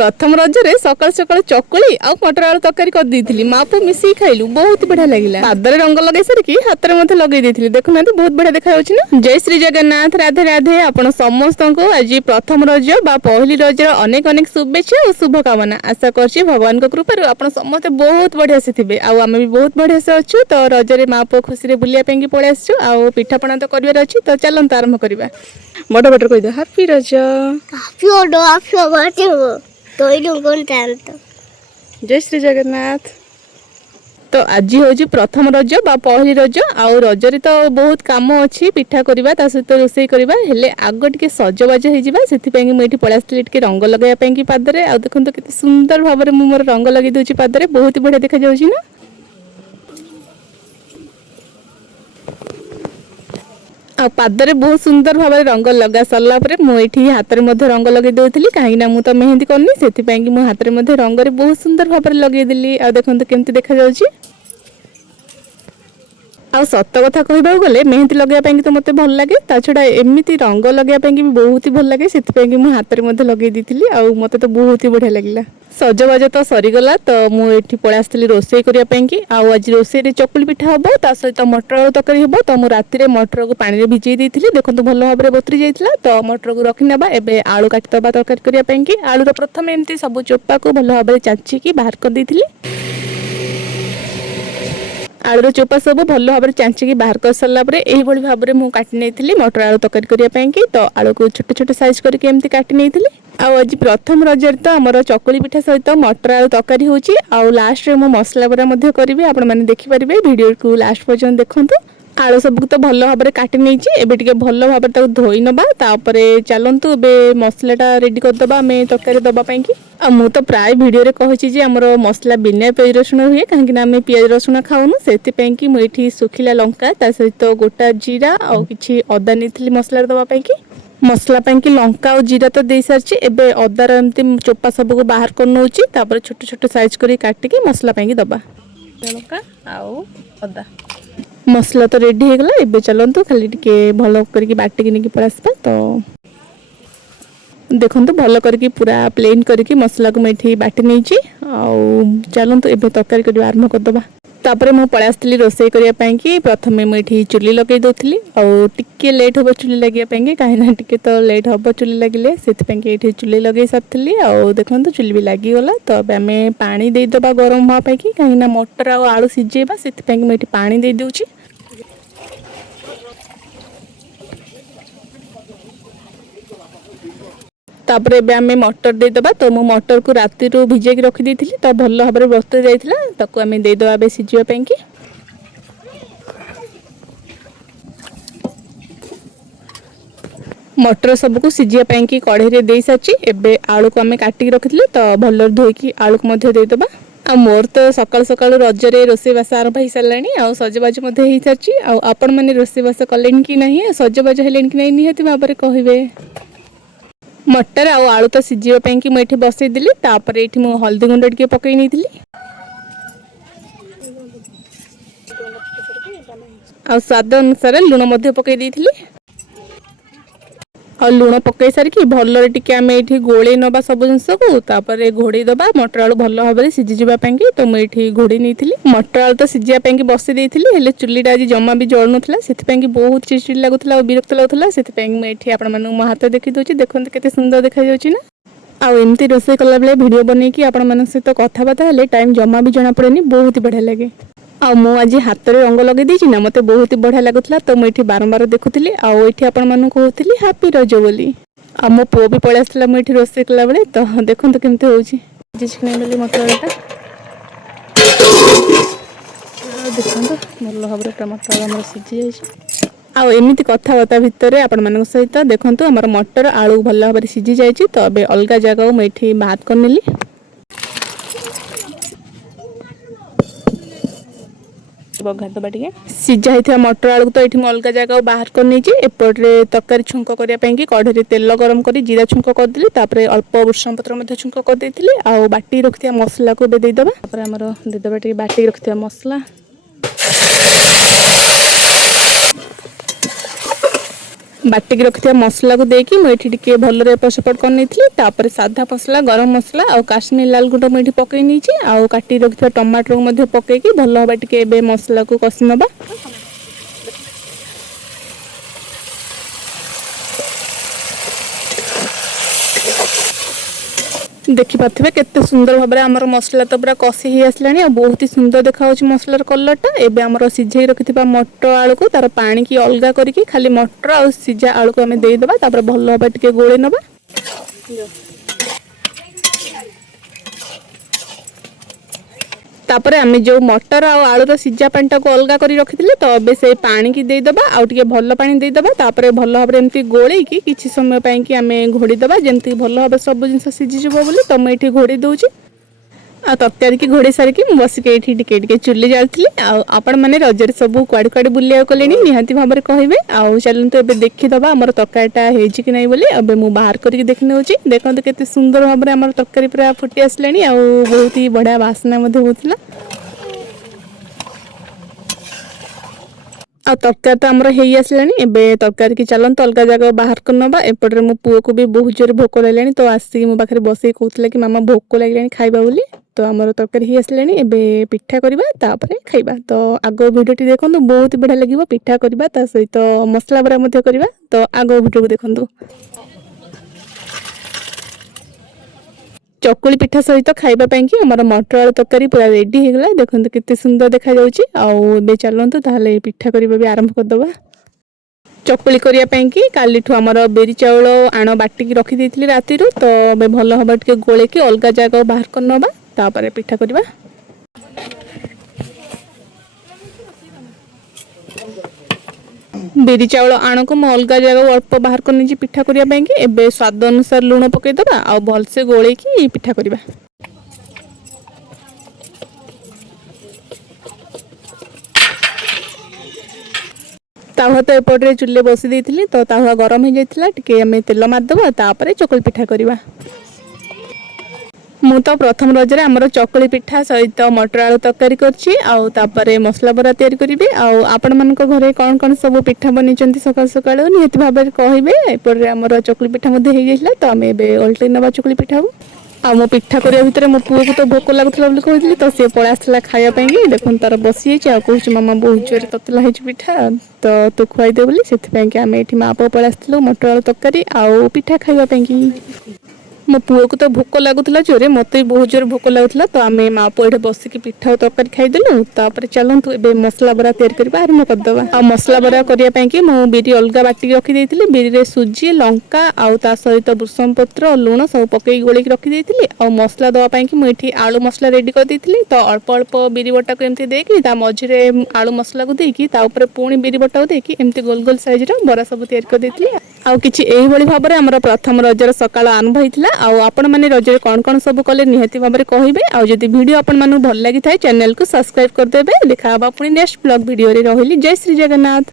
प्रथम रजरे सकाल सकाल चकुली आ मटर आलू तरकारी कर देइथिली माँ पु मिसी खाइलु बहुत बढ़िया लगिला। पादरे रंग लगे सारिकी हाथ में लगे देइथिली देखुना बहुत बढ़िया देखा जाउछि ना। जय श्री जगन्नाथ राधे राधे आपण समस्त को आज प्रथम रज बा पहली रज अनेक अनेक शुभेच्छा और शुभकामना। आशा करछि भगवान को कृपा आपण समस्त बहुत बढ़िया से थिबे आ आमे भी बहुत बढ़िया से अछु। तो रजरे माँ पु खुशी रे बुलिया पेंगी पळे आछू आ पिठापଣା तो करिवार अछि। तो चलंत आरंभ करिबा। बड़ बड़ कहि दे हैप्पी रज हैप्पी ओडो हैप्पी बर्थडे तो इनु कोन जानतो। जय श्री जगन्नाथ। तो आज हूँ प्रथम रज बा पहली रज आउ रजरे तो बहुत काम अच्छी पिठा करवा ता सहित रोषे करवा हेले आग टिके सजबाज हो से मुझे पळै आसली टिके रंग लगाइबा पादरे आ देखो तो केते सुंदर भाव में मोर रंग लगे दूची पादरे बहुत बढ़िया देखा जाउछि ना। आ पादरे बहुत सुंदर भाव में रंग लगा सरला परे मुझे हाथ में रंग लगे देउथली कहीं मु तो मेहंदी करनी से मो हाथ में रंग बहुत सुंदर भाव में लगेदेली आ देखो केमती देखा जाउछि। आ सत कथा कहबा गले मेहंदी लगाइबा तो मते भल लगे ता छडा एमिति रंग लगाइबा भी बहुत ही भल लगे से मु हाथ में लगे देइथिली आ मते तो बहुत ही बढ़िया लगिला। सजबाज तो सरीगला तो मुझे पळै आसली रोषे करने आज रोषे रे चकुली पिठा हम ता सहित मटर आलू तरकारी हम। तो मुझे राति मटर को पानी भिजई देइथिली देखो भल भाव में बतरी जाइथिला। तो मटर को रखी नेबा एबे आलू काटिदबा तरकारी करने आलूर प्रथम एमती सब चोपा को भल भाव में चाचिकी बाहर कर देइथिली। आलूर चोपा सब भल भाव में चाचिकी बाहर कर सारा भाव में मुझे काटी नहीं मटर आलू तरकारी करने। तो आलू को छोटे छोटे साइज करके एमती काटी नहीं आज प्रथम रजर तो आमर चकुली पिठा सहित मटर आलू तरकारी होची आ लास्ट रे मो मसला बरा मध्य करिवे आपण माने देखि परिबे वीडियो को लास्ट पर्यंत देखंतु। आलू सब तो भल भाव में काटी नहीं एबे टिके भल भाव में धोई नबा तापरे चलंतु एबे मसलाटा रेडी कर दबा हमें तरकारी दबा पई कि आ मु तो प्राय वीडियो रे कहिछि जे हमर मसला बिना पियाज रसुण हुए काहेकि ना हमें पियाज रसुण खाउनु सेति पई कि मु एठी सुखिला लंका ता सहित गोटा जीरा आ किछि अदा नेथिली मसला दबा पई कि मसला पई कि लंका और जीरा तो दे सारछि एबे अदार एमती चोपा सब को बाहर कर नउछि तापर छोट छोट साइज करी काटी के मसला पई कि दबा लंका आउ अदा मसला तो रेडी हो गला। एबे चलंतु खाली टिके भल करके बाटी के पळासबा। तो देखंतु भल करके पूरा प्लेन करके मसला को मैं बाटी नहीं चलंतु एबे तरकारी कर आरंभ कर दबा। तापरे मु पळै आसली रोषे करिया पई कि प्रथमे मु एठी चुली लगे दोथली और टिके लेट होबो चुली लगिया पई कि काहे ना टिके तो लेट होबो चुली लगिले सेति पई कि एठी चुली लगे साथली और देखंतु चुली भी लागी गला। तो अब हमें पानी दे दबा गरम हुआ पई कि काहे ना मटर और आलू सिजेबा सेति पई कि मु एठी पानी दे देउची। तापर एबे आमे मटर दे दबा। तो मु मटर को राति रो भिजे के रखी देथिली तो भल भाबरे बस्ते जाइथिला ताको आमे दे दबा बे सिजिया पई कि मटर सब को सिजिया पई कि कढ़े रे देई साची। एबे आलू को आमे काटी के रखिथिले तो भल धोई कि आलू को मध्ये दे दबा। आ मोर तो सकाल सकाल रजरे रोसे बास आरंभ हो सारानी आ सजबाज मध्ये हो साची। आ आपण माने रोसे बास कलेन कि नहीं सजबाज हेलेन कि नहीं निहति भाबरे कहिबे। मटर आउ आलू तो सिझिबा पई कि मैं बसई दिली तापर एठी मु हल्दी गुंड टिके पकई नहीं आ स्वाद अनुसार लुण मध्य पकई देइथिली और लुण पकई सारिकी भल टिके आमे एठी गोळे नबा सब जिंस को तापर घोड़े दबा मटर आलू भल भाव में सिझी जिबा पई कि। तो मुझे घोड़े नहीं मटर आलू तो सिझिया पई कि बसई देइथिली हेले चुलीटा आज जमा भी जळु नथला सेति पई कि बहुत चिड़चिड़ लागुथला और विरक्त लागुथला सेति पई कि मैं एठी आपण मानु मो हाथ देखि दोची देखंत केते सुंदर देखा जाउची ना। आ एमती रोषे कला बेले वीडियो बनै कि आपण मान सहित कथा बाता हेले टाइम जमा भी जना पड़ेनी बहुत ही बढ़िया लगे। आ मु आज हाथ रे रंग लगे देछि ना मते बहुत ही बढ़िया लागुथला। तो मैं एठी बारंबार देखुथली आ एठी आपण मानु कहउथली हैप्पी रज बोली। आ मो पो भी पळे आसला मु एठी रोषे कला बेले तो देखंत केमते होउची जिसने मिली मटरटा देखंत भल भाबरे टमाटर हमर सिझी जाइछि। आ एमिति कथाबार्ता भितर आपण मान सहित देखंतु हमर मटर आलू भल भाबरे सिझी जाइछि। तो अबे अलगा जगह मु एठी भात कर नेली बघार दबा टिके सिझा हिथिया मटर आलू तो एठी अलगा जगह बाहर कर नेछि। एपटरे तरकारी छुंक करिया पई कि कढ़े रे तेल गरम करी जीरा छुंक कर दिली तापरे अल्प भृषंग पत्र मध्ये छुंक कर देथिली आ बाटी रखथिया मसला को बे दे दबा। तापरे हमर दे दबा टिके बाटी रखथिया मसला बाटिकी रखिथिबा मसला को देकी मैं एठी टिके भलरे एपट कर नेथली तापर साधा मसला गरम मसला और काश्मीर लाल गुंड मैं एठी पकई नीची आ काटी रखिथिबा टमाटर को मध्ये पकेकी भल हबा टिके एबे मसला को कसी नबा। देखि पाथिबे केते सुंदर भाबरे हमर मसला तो पूरा कसी ही आसलानी आ बहुत ही सुंदर देखा होची मसलार कलरटा। एबे हमर सिझेई रखिथिबा मटर आलू को तार पानी की अलगा करके खाली मटर आ सिझा आलू को हमें देई दबा तापर भल हबा टिके गोळे नबा। तापर आमे जो मटर आ आलूर सिझा पानीटा को अलगा करी रखिथिले तो अबे से पानी की देई दबा आ टिके भल पानी देई दबा तापर भल भाबरे एमती गोळेई की किछि समय पई की आमे घोड़ी दबा जेमती भल भाबे सब जिंस सिझि जबो बोली तो मैं एठी घोड़ी दउची। आ तरकारी की घोड़ी सारी की बसिक एठी टिके टिके चुल्ली जालथली आ आपण माने रजरे सब कुआडे कुआडे बुलिया कोलेनी निहाती भाबरे कहबे आ चलंतु एबे देखि दबा हमर तरकारीटा हेजी कि नै बोली अबे मु बाहर करी देखि नउची। देखंतु केते सुंदर भाबरे हमर तरकारी पूरा फुटी आसलानी आ बहुत ही बढ़िया वासना मध्ये होतला। आ तरकारी तो हमर हेई आसलानी एबे तरकारी की चलंतु अलगा जगह बाहर कर नबा। एपटरे मो पुओ को भी बहुत जोर भोक लागलानी तो आसी मो पाखरे बसई कहतला कि मामा भोक लागलानी खाइबा बोली तो हमर तरकारी ही आसलानी एबे पिठा करबा तापरे खाइबा। तो आगो भिडियोटी देखंतु बहुत बढ़िया लागिवो पिठा करबा ता सहित मसला बरा मध्ये करबा तो आगो भिडियो को देखंतु। चकुली पिठा सहित खाइबा पई कि हमर मटर आलू तरकारी पूरा रेडी हे गला। देखंतु केते सुंदर देखा जाउची आ एबे चलंतु ताहले पिठा करबा भी आरंभ कर दबा। चकुली करिया पई कि कालीठु हमर बेरी चाउल आण बाटिकी रखि देथिली राती रो तो बे भल हबा टिके गोळे कि अलगा जगह बाहर कर नबा तापरे पिठा करबा। बेरी चाउल आण को मो अलगा जगह अल्प बाहर कर निजी पिठा करिया पई कि एबे स्वाद अनुसार लूण पकई दबा आ भल से गोळे कि पिठा करबा। तावा तो एपटे चुल्ले बसी देथिली तो तावा गरम हो जाइथिला टिके हमें तेल मार दबा तापरे चकुली पिठा करबा। मु तो प्रथम रजरे हमर चकुली पिठा सहित मटर आलू तरकारी करछि आ तापरे मसला बरा तयारी करिवे आ आपण मानको घरे कोन कोन सब पिठा बनिचंती सकाळ सकाळ निहति भाबे कहबे। एपरे हमर चकुली पिठा मध्ये हे गेछला तो हमें बे ओल्टे नबा चकुली पिठा आ मो पिठा करिया भितरे मो पुओ को तो भोक लागुथला बोली कहथिली तो से पळा आसला खाया पई कि देखन तार बसी जाइछ आ कहछ मामा बहुत जोर ततला हेछ पिठा तो तू खुआई दे बोली सेति पई कि हमें एठी मा पो पळा आसथलो मटर आलू तरकारी आ पिठा खाइबा पई कि मो पुओ को तो भोक लागुथला जोरे मते बहुत जोर भोक लागुथला तो आमे मा पो एठे बसी की पिठा तरकारी खाइ देलु। तापर चलंतु एबे मसला बरा तयार करबा आरंभ कर दबा। आ मसला बरा करिया पई कि मो बिरी अलगा बाटी रखि देथिली बिरी रे सुजी लंका आ ता सहित भृषम पत्र लूण सब पकई गोळी रखि देथिली आ मसला दवा पई कि मो एठी आलू मसला रेडी कर देथिली तो अल्प अल्प बिरी बटा को एमती देकी ता मझिरे आलू मसला को देकी ता ऊपर पुणी बिरी बटा को देकी एमती गोल गोल साइज रो बरा सब तयार कर देथिली आ किछि एही भली भाबरे हमर प्रथम रजर सकाळ आरंभ होइथिला। आ आपण माने रजरे कोन कोन सब कले निहति भाबरे कहिबे आ जदि वीडियो आपण मानु भल लागि थाए चैनल को सब्सक्राइब कर देबे। देखा बा पुनी नेक्स्ट ब्लॉग वीडियो रे रहिली। जय श्री जगन्नाथ।